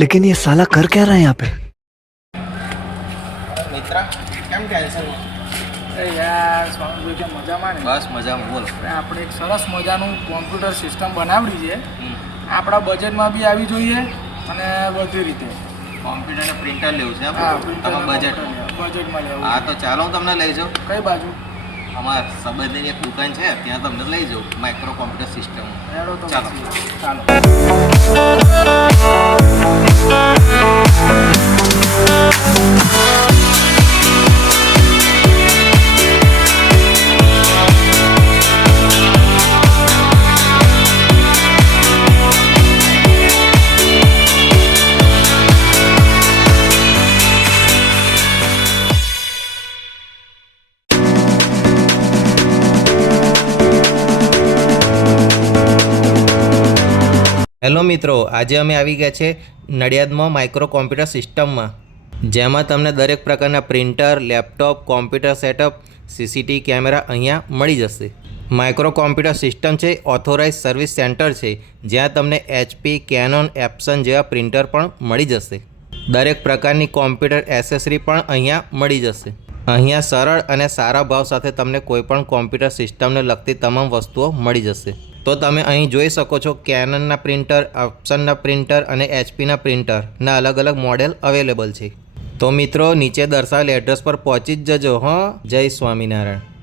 लेकिन ये साला कर क्या रहा है यहाँ पे? મિત્ર કેમ ટેન્શન યાર સ્વામી કે મજામાં ને બસ મજામાં બોલો આપણે એક સરસ મજાનું કોમ્પ્યુટર સિસ્ટમ બનાવડી છે આપણા બજેટમાં બી આવી જોઈએ અને બધી રીતે કોમ્પ્યુટર ને પ્રિન્ટર લેવું છે હા તમારા બજેટમાં લેવું હા તો ચાલો હું તમને લઈ જાઉં કઈ બાજુ અમારા સંબંધીની એક દુકાન છે ત્યાં તમને લઈ જાઉં માઇક્રો કોમ્પ્યુટર સિસ્ટમ હેડો તો ચાલો. પછી. ચાલો હેલો મિત્રો, આજે અમે આવી ગયા છે નડિયાદમાં માઇક્રો કોમ્પ્યુટર સિસ્ટમમાં, જેમાં તમને દરેક પ્રકારના printer, laptop, computer setup, CCTV camera અહીંયા મળી જશે. માઇક્રો કોમ્પ્યુટર સિસ્ટમ છે ઓથોરાઇઝ સર્વિસ સેન્ટર છે, જ્યાં તમને HP, કેનોન, એપ્સન જેવા પ્રિન્ટર પણ મળી જશે. દરેક પ્રકારની કોમ્પ્યુટર એસેસરી પણ અહીંયા મળી જશે. અહીંયા સરળ અને સારા ભાવ સાથે તમને કોઈપણ કોમ્પ્યુટર સિસ્ટમને લગતી તમામ વસ્તુઓ મળી જશે. તો તમે અહીં જોઈ શકો છો કેનનના પ્રિન્ટર, એપ્સનના પ્રિન્ટર અને HPના પ્રિન્ટરના અલગ અલગ મોડેલ અવેલેબલ છે. તો મિત્રો, નીચે દર્શાવેલ એડ્રેસ પર પહોંચી જ જજો. જય સ્વામિનારાયણ.